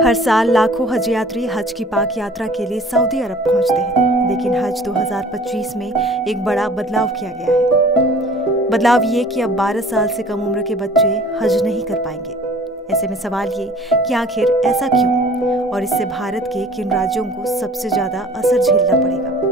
हर साल लाखों हज यात्री हज की पाक यात्रा के लिए सऊदी अरब पहुंचते हैं, लेकिन हज 2025 में एक बड़ा बदलाव किया गया है। बदलाव ये कि अब 12 साल से कम उम्र के बच्चे हज नहीं कर पाएंगे। ऐसे में सवाल ये कि आखिर ऐसा क्यों, और इससे भारत के किन राज्यों को सबसे ज्यादा असर झेलना पड़ेगा।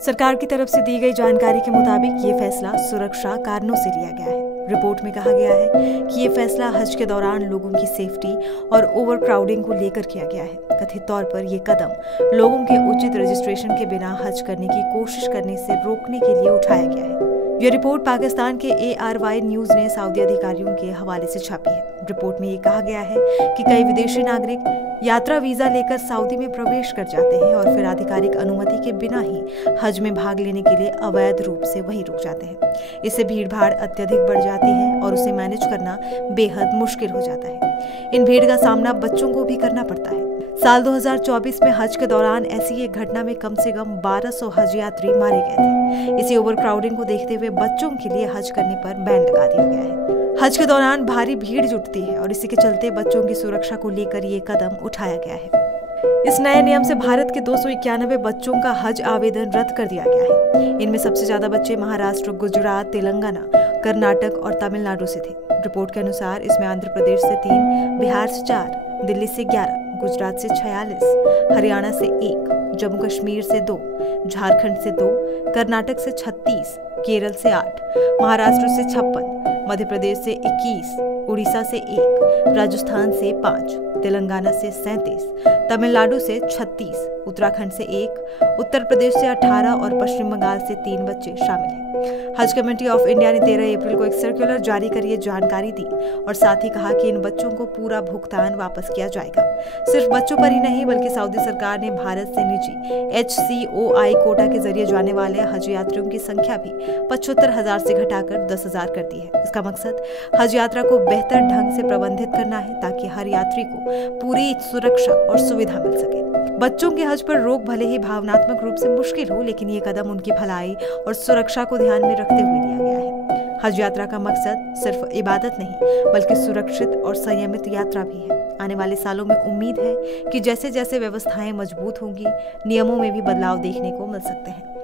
सरकार की तरफ से दी गई जानकारी के मुताबिक ये फैसला सुरक्षा कारणों से लिया गया है। रिपोर्ट में कहा गया है कि ये फैसला हज के दौरान लोगों की सेफ्टी और ओवरक्राउडिंग को लेकर किया गया है। कथित तौर पर यह कदम लोगों के उचित रजिस्ट्रेशन के बिना हज करने की कोशिश करने से रोकने के लिए उठाया गया है। यह रिपोर्ट पाकिस्तान के ARY न्यूज ने सऊदी अधिकारियों के हवाले से छापी है। रिपोर्ट में ये कहा गया है कि कई विदेशी नागरिक यात्रा वीजा लेकर सऊदी में प्रवेश कर जाते हैं और फिर आधिकारिक अनुमति के बिना ही हज में भाग लेने के लिए अवैध रूप से वहीं रुक जाते हैं। इससे भीड़-भाड़ अत्यधिक बढ़ जाती है और उसे मैनेज करना बेहद मुश्किल हो जाता है। इन भीड़ का सामना बच्चों को भी करना पड़ता है। साल 2024 में हज के दौरान ऐसी एक घटना में कम से कम 1200 हज यात्री मारे गए थे। इसी ओवरक्राउडिंग को देखते हुए बच्चों के लिए हज करने पर बैन लगा दिया गया है। हज के दौरान भारी भीड़ जुटती है और इसी के चलते बच्चों की सुरक्षा को लेकर ये कदम उठाया गया है। इस नए नियम से भारत के 291 बच्चों का हज आवेदन रद्द कर दिया गया है। इनमें सबसे ज्यादा बच्चे महाराष्ट्र, गुजरात, तेलंगाना, कर्नाटक और तमिलनाडु से थे। रिपोर्ट के अनुसार इसमें आंध्र प्रदेश से 3, बिहार से 4, दिल्ली से 11, गुजरात से 46, हरियाणा से 1, जम्मू कश्मीर से 2, झारखंड से 2, कर्नाटक से 36, केरल से 8, महाराष्ट्र से 56, मध्य प्रदेश से 21, उड़ीसा से 1, राजस्थान से 5, तेलंगाना से 37, तमिलनाडु से 36, उत्तराखंड से 1, उत्तर प्रदेश से 18 और पश्चिम बंगाल से 3 बच्चे शामिल हैं। हज कमेटी ऑफ इंडिया ने 13 अप्रैल को एक सर्कुलर जारी कर ये जानकारी दी और साथ ही कहा कि इन बच्चों को पूरा भुगतान वापस किया जाएगा। सिर्फ बच्चों पर ही नहीं बल्कि सऊदी सरकार ने भारत से निजी HCOI कोटा के जरिए जाने वाले हज यात्रियों की संख्या भी 75,000 से घटाकर 10,000 कर दी है। इसका मकसद हज यात्रा को बेहतर ढंग से प्रबंधित करना है ताकि हर यात्री को पूरी सुरक्षा और सुविधा मिल सके। बच्चों के हज पर रोक भले ही भावनात्मक रूप से मुश्किल हो, लेकिन ये कदम उनकी भलाई और सुरक्षा को ध्यान में रखते हुए लिया गया है। हज यात्रा का मकसद सिर्फ इबादत नहीं बल्कि सुरक्षित और संयमित यात्रा भी है। आने वाले सालों में उम्मीद है कि जैसे जैसे व्यवस्थाएं मजबूत होंगी, नियमों में भी बदलाव देखने को मिल सकते हैं।